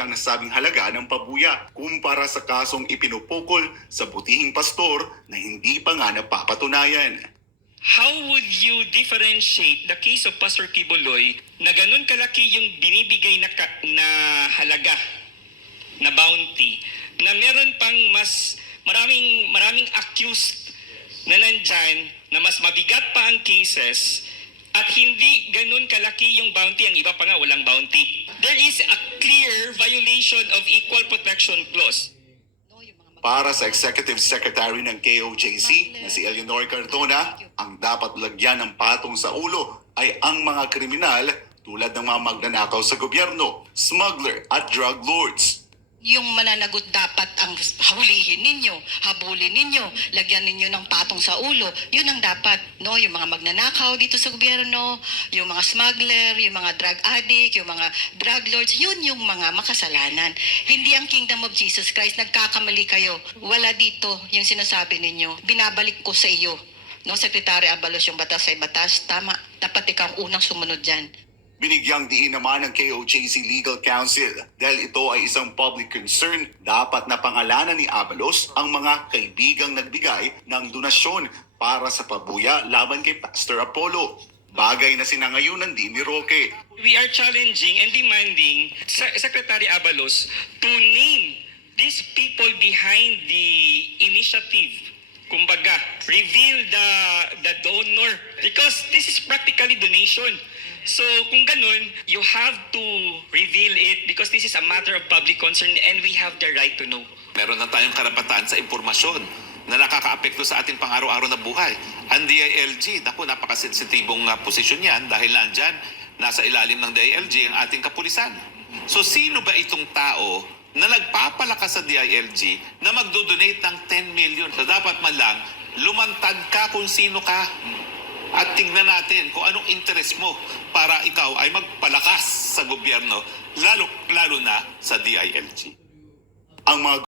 ng nasabing halaga ng pabuya kumpara sa kasong ipinupukol sa butihing pastor na hindi pa nga napapatunayan. How would you differentiate the case of Pastor Kibuloy na ganun kalaki yung binibigay na halaga, na bounty, na meron pang mas maraming accused na nandyan, na mas mabigat pa ang cases, at hindi ganun kalaki yung bounty, ang iba pa nga walang bounty. There is a clear violation of Equal Protection Clause. Para sa Executive Secretary ng KOJC na si Eleanor Cardona, ang dapat lagyan ng patong sa ulo ay ang mga kriminal tulad ng mga magnanakaw sa gobyerno, smuggler at drug lords. Yung mananagot dapat ang hulihin ninyo, habulin ninyo, lagyan ninyo ng patong sa ulo. Yun ang dapat, no? Yung mga magnanakaw dito sa gobyerno, yung mga smuggler, yung mga drug addict, yung mga drug lords, yun yung mga makasalanan. Hindi ang Kingdom of Jesus Christ. Nagkakamali kayo. Wala dito yung sinasabi ninyo. Binabalik ko sa iyo. No, Secretary Abalos, yung batas ay batas. Tama. Dapat ikaw ang unang sumunod dyan. Binigyang diin naman ng KOJC Legal Counsel dahil ito ay isang public concern, dapat na pangalanan ni Abalos ang mga kaibigang nagbigay ng donasyon para sa pabuya laban kay Pastor Apollo. Bagay na sinangayunan din ni Roque. We are challenging and demanding Secretary Abalos to name these people behind the initiative. Kumbaga, reveal the donor because this is practically donation. So kung ganun, you have to reveal it because this is a matter of public concern and we have the right to know. Meron na tayong karapatan sa impormasyon na nakakaapekto sa ating pang-araw-araw na buhay. Ang DILG, napakasensitibong posisyon yan dahil nandyan, nasa ilalim ng DILG ang ating kapulisan. So sino ba itong tao na nagpapalakas sa DILG na magdodonate ng 10 million? So dapat man lang, lumantad ka kung sino ka. At tingnan natin kung anong interest mo para ikaw ay magpalakas sa gobyerno, lalo na sa DILG. Ang mga